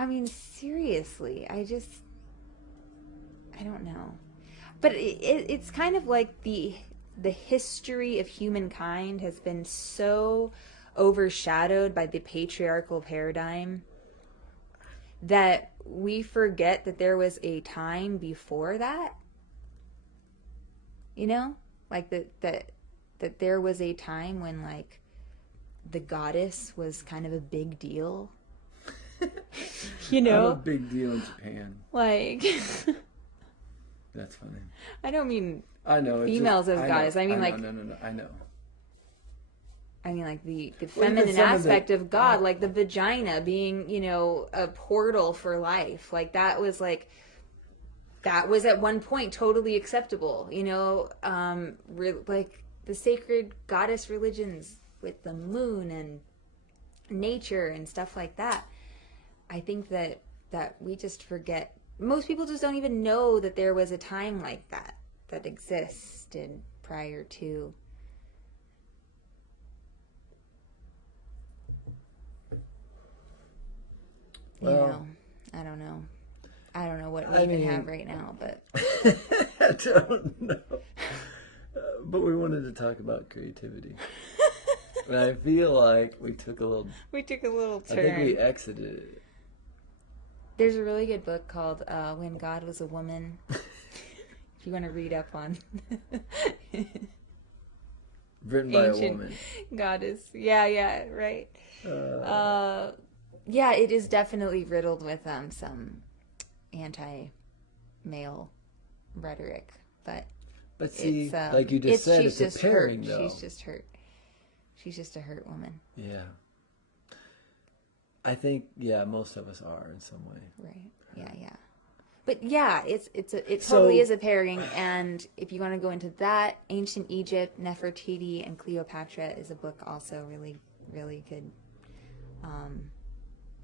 I mean, seriously, I don't know. But it's kind of like the history of humankind has been so overshadowed by the patriarchal paradigm that we forget that there was a time before that. You know? Like that there was a time when like the goddess was kind of a big deal. You I'm a know? big deal in Japan. Like That's funny. I don't mean I know. It's females just, as goddess. I mean, know, like, no. I know. I mean, like the Well, even feminine some aspect of God, oh, like the vagina being, you know, a portal for life. Like that was at one point totally acceptable. You know, like the sacred goddess religions with the moon and nature and stuff like that. I think that we just forget. Most people just don't even know that there was a time like that that existed prior to. well, You know, I don't know. I don't know what we I even mean, have right now, but I don't know. But we wanted to talk about creativity. And I feel like we took a little. we took a little I turn. think we exited it. There's a really good book called When God Was a Woman. If you want to read up on Written by a ancient woman. goddess. Yeah, right. Uh, Yeah, it is definitely riddled with some anti-male rhetoric, but see, it's like you just said, she's it's just a pairing, hurt. though. She's just hurt. She's just a hurt woman. Yeah. I think, yeah, most of us are in some way. Right. Yeah. But yeah, it So- totally is a pairing, and if you want to go into that, Ancient Egypt, Nefertiti, and Cleopatra is a book also really, really good.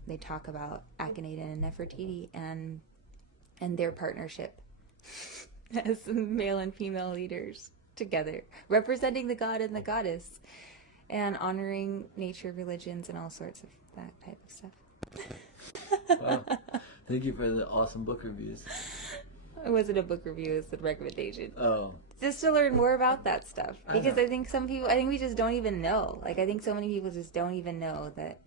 They talk about Akhenaten and Nefertiti and their partnership as male and female leaders together, representing the god and the goddess, and honoring nature, religions, and all sorts of that type of stuff. Wow. Thank you for the awesome book reviews. It wasn't a book review, it was a recommendation. Oh. Just to learn more about that stuff. Because know. I think I think we just don't even know. Like, I think so many people just don't even know that.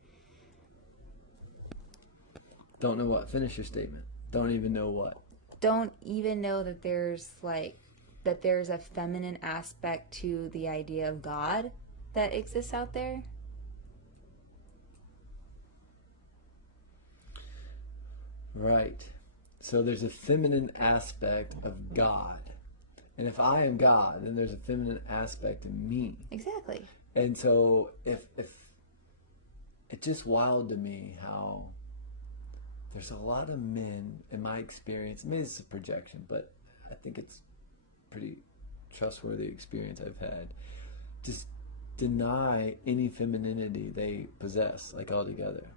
Don't know what? Finish your statement. Don't even know what? Don't even know that there's a feminine aspect to the idea of God that exists out there. Right. So there's a feminine aspect of God. And if I am God, then there's a feminine aspect of me. Exactly. And so if it's just wild to me how there's a lot of men, in my experience, maybe it's a projection, but I think it's pretty trustworthy experience I've had, just deny any femininity they possess, like, altogether.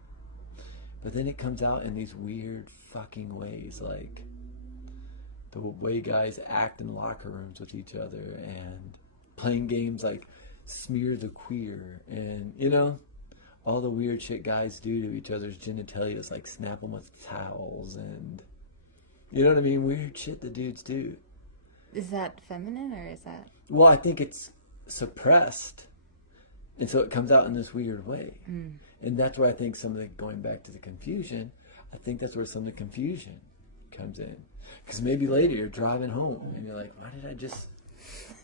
But then it comes out in these weird fucking ways, like the way guys act in locker rooms with each other and playing games like Smear the Queer and, you know, all the weird shit guys do to each other's genitalia, like snap them with towels and, you know what I mean? Weird shit the dudes do. Is that feminine or is that? Well, I think it's suppressed. And so it comes out in this weird way. Mm. And that's where I think some of the, going back to the confusion, I think that's where some of the confusion comes in. Because maybe later you're driving home and you're like,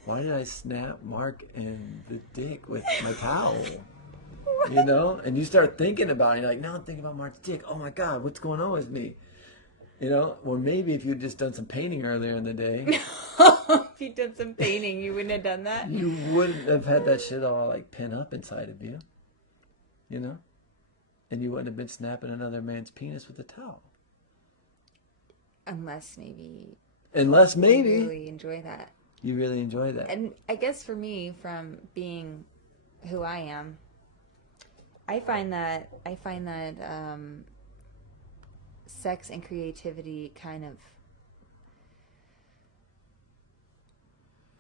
why did I snap Mark in the dick with my towel? You know? And you start thinking about it. You're like, now I'm thinking about Mark's dick. Oh my God, what's going on with me? You know? Or maybe if you'd just done some painting earlier in the day. If you'd done some painting, you wouldn't have done that? You wouldn't have had that shit all like pin up inside of you. You know? And you wouldn't have been snapping another man's penis with a towel. Unless maybe. You really enjoy that. You really enjoy that. And I guess for me, from being who I am, I find that sex and creativity kind of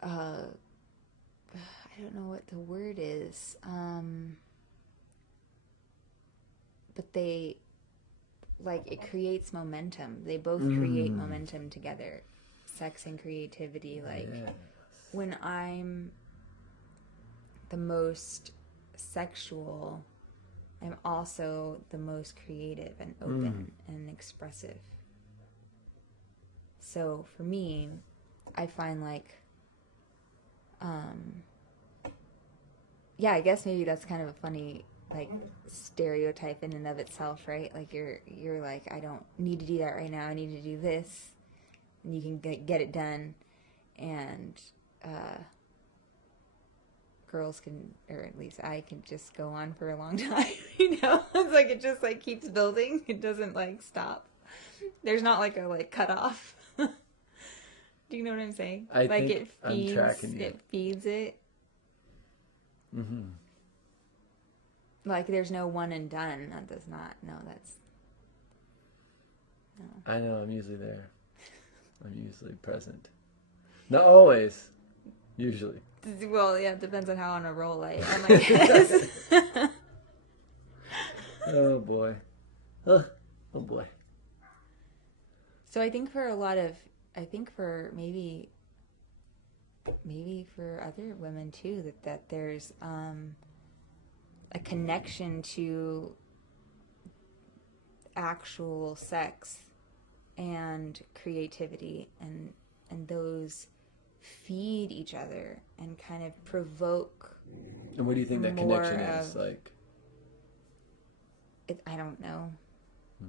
I don't know what the word is, but like it creates momentum. They both create momentum together. Sex and creativity. Like Yes. when I'm the most sexual, I'm also the most creative and open and expressive. So for me, I find like, yeah, I guess maybe that's kind of a funny like stereotype in and of itself, right? Like you're like, I don't need to do that right now. I need to do this, and you can get it done, and girls can, or at least I can just go on for a long time. You know, it's like it just like keeps building. It doesn't like stop. There's not like a like cutoff. Do you know what I'm saying? I like think it feeds, I'm tracking you. it feeds it. Mm-hmm. Like there's no one and done. That does not. No, that's. No. I know, I'm usually there. I'm usually present. Not always. Usually. Well, yeah, it depends on how on a roll I am, I guess. Oh boy. Oh boy. So I think for a lot of, I think for maybe for other women too, that there's a connection to actual sex and creativity, and those feed each other and kind of provoke. And what do you think that connection is like? I don't know.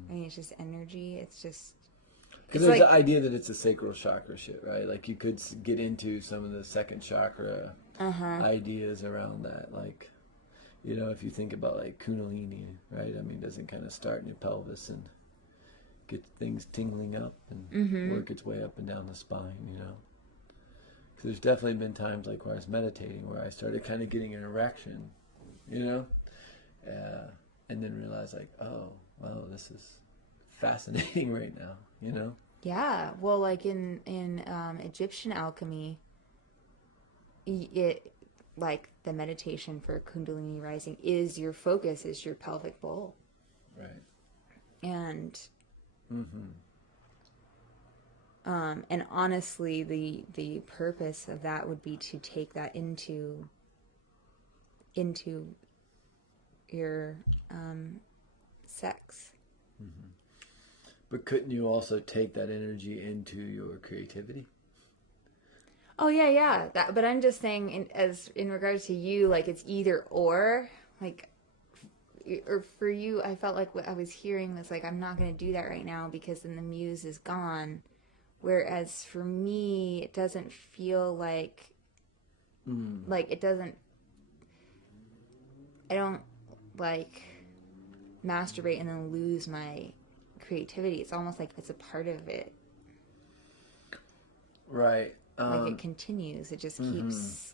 I mean, it's just energy. It's just. Because there's the idea that it's a sacral chakra shit, right? Like you could get into some of the second chakra ideas around that. Like, you know, if you think about like Kundalini, right? I mean, doesn't kind of start in your pelvis and get things tingling up and work its way up and down the spine, you know? Because there's definitely been times like where I was meditating where I started kind of getting an erection, you know? And then realized like, oh, wow, this is fascinating right now, you know? Yeah, well, like in Egyptian alchemy, it like the meditation for Kundalini rising is your focus, is your pelvic bowl, right? And and honestly, the purpose of that would be to take that into your sex. But couldn't you also take that energy into your creativity? Oh yeah. But I'm just saying, in regards to you, like it's either or. Like, or for you, I felt like what I was hearing was like, I'm not going to do that right now because then the muse is gone. Whereas for me, it doesn't feel like it doesn't. I don't like masturbate and then lose my creativity. It's almost like it's a part of it. Right. Like it continues. It just keeps.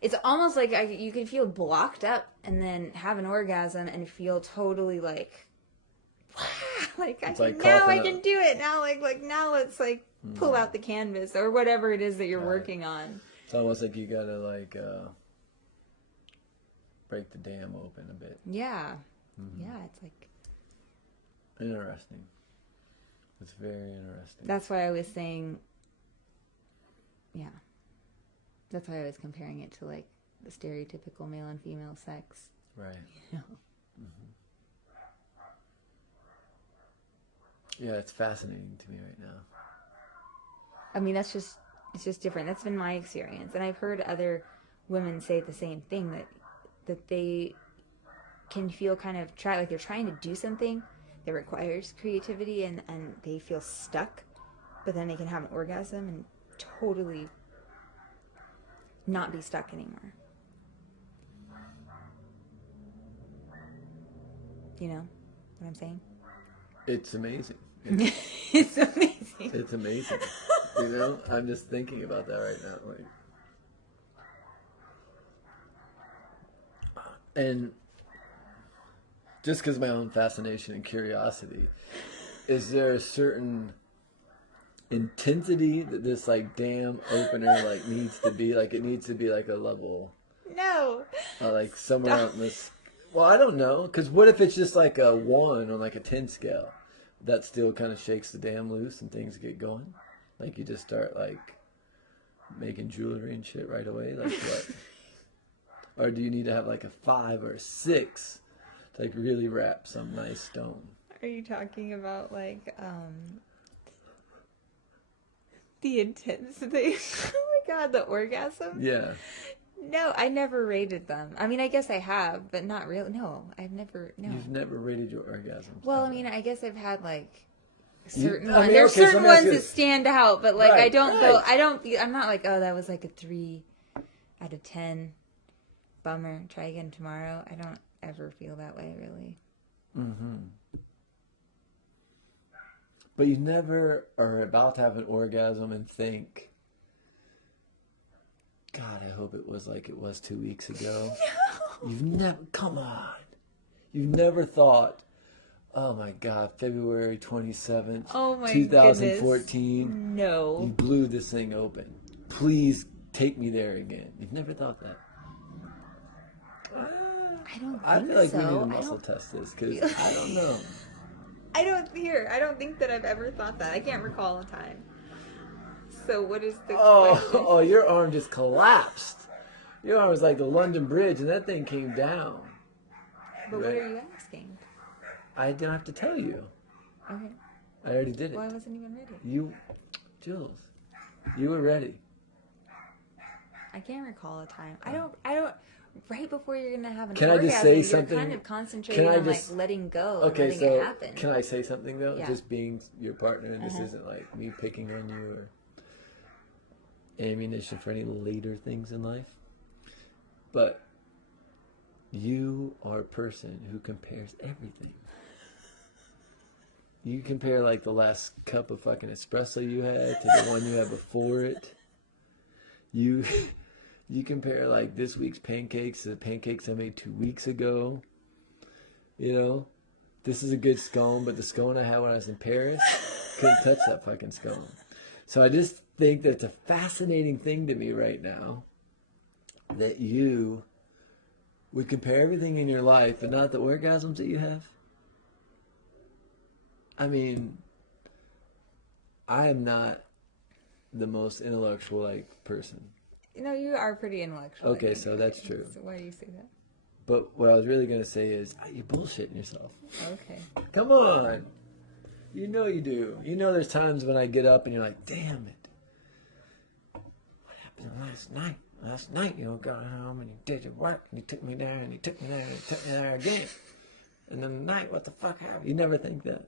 It's almost like you can feel blocked up and then have an orgasm and feel totally like, like I can do it now. Like now let's like pull out the canvas or whatever it is that you're working on. It's almost like you gotta like break the dam open a bit. Yeah. Yeah. It's like interesting. It's very interesting. That's why I was saying. Yeah. That's why I was comparing it to like the stereotypical male and female sex. Right. You know? Yeah, it's fascinating to me right now. I mean, it's just different. That's been my experience. And I've heard other women say the same thing, that they can feel kind of like they're trying to do something that requires creativity and they feel stuck, but then they can have an orgasm and totally not be stuck anymore. You know what I'm saying? It's amazing. It's amazing. It's amazing. You know, I'm just thinking about that right now. Like, and just because of my own fascination and curiosity, is there a certain intensity that this like dam opener like needs to be? Like it needs to be like a level. No. Like somewhere on this. Well, I don't know, because what if it's just like a 1 on like a 10 scale? That still kind of shakes the dam loose and things get going. Like you just start like making jewelry and shit right away. Like what? Or do you need to have like a 5 or a 6 to like really wrap some nice stone? Are you talking about like the intensity? Oh my god, the orgasm? Yeah. No, I never rated them. I mean, I guess I have, but not really. No, I've never. No. You've never rated your orgasms. Well, I ever. mean, I guess I've had like You- certain I ones. mean, There's okay, so certain let me ask ones you that stand out, but like I Right, don't go. right. I don't. I'm not like, oh, that was like a 3 out of 10. Bummer. Try again tomorrow. I don't ever feel that way, really. Mm-hmm. But you never are about to have an orgasm and think, God, I hope it was like it was 2 weeks ago. No. You've never, come on. You've never thought, oh my God, February 27th, Oh my 2014, goodness. you No. blew this thing open. Please take me there again. You've never thought that. I don't think I feel like so. we need to I muscle don't test this because I don't know. I don't think that I've ever thought that. I can't recall a time. So what is the question? Oh, your arm just collapsed. Your arm was like the London Bridge, and that thing came down. But Right. what are you asking? I didn't have to tell you. Okay. I already did it. Well, I wasn't even ready. You, Jules, you were ready. I can't recall a time. I don't. Right before you're gonna have an Can I orgasm, just say you're something? kind of concentrating Can I on just- like letting go Okay, and letting so it happen. can I say something though? Yeah. Just being your partner, and this isn't like me picking on you or ammunition for any later things in life. But you are a person who compares everything. You compare like the last cup of fucking espresso you had to the one you had before it. You compare like this week's pancakes to the pancakes I made 2 weeks ago. You know, this is a good scone, but the scone I had when I was in Paris, couldn't touch that fucking scone. So I just think that's a fascinating thing to me right now, that you would compare everything in your life, but not the orgasms that you have. I mean, I am not the most intellectual like person. No, you are pretty intellectual. I Okay, think. so that's true. So why do you say that? But what I was really going to say is, you're bullshitting yourself. Okay. Come on. You know you do. You know there's times when I get up and you're like, damn it. What happened last night? Last night you got home and you did your work and you took me there and you took me there and you took me there again. And then tonight, what the fuck happened? You never think that.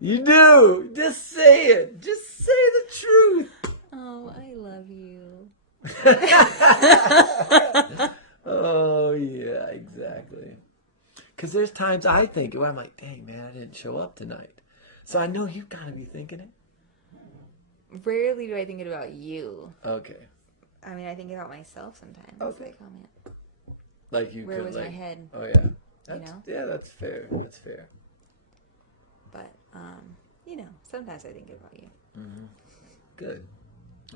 You do. Just say it. Just say the truth. Oh, I love you. Oh, yeah, exactly. Because there's times I think where I'm like, dang, man, I didn't show up tonight. So I know you've got to be thinking it. Rarely do I think about you. Okay. I mean, I think about myself sometimes. Okay. Like, oh man, Like you where could, was like, my head? Oh, yeah. That's, know? Yeah, that's fair. That's fair. But, sometimes I think about you. Mm-hmm. Good.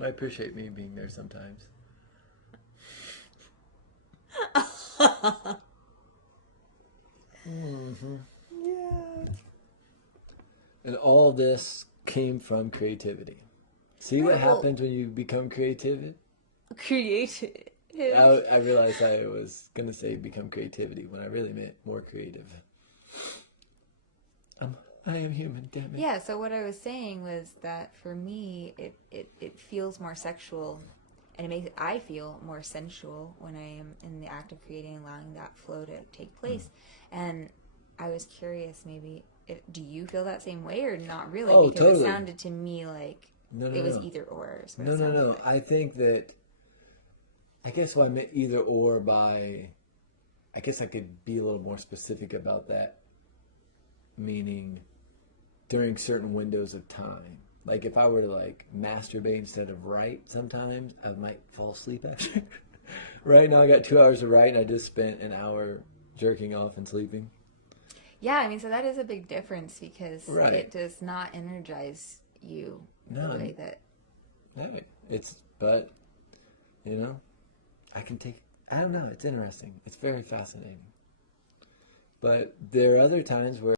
I appreciate me being there sometimes. Mm-hmm. Yeah. And all this came from creativity. See what Well- happens when you become creative? Creative. I realized I was going to say become creativity when I really meant more creative. I am human, damn it. Yeah, so what I was saying was that for me, it feels more sexual, and I feel more sensual when I am in the act of creating, allowing that flow to take place. And I was curious, maybe, do you feel that same way or not really? Oh, because totally. it sounded to me like it was either or. Is what it sounded like. I think that, I guess what I meant either or by, I guess I could be a little more specific about that, meaning during certain windows of time. Like if I were to like masturbate instead of write sometimes, I might fall asleep after. Right now I got 2 hours to write and I just spent an hour jerking off and sleeping. Yeah, I mean, so that is a big difference because Right. it does not energize you the No. way that... Hey, but, I can take, I don't know, it's interesting. It's very fascinating. But there are other times where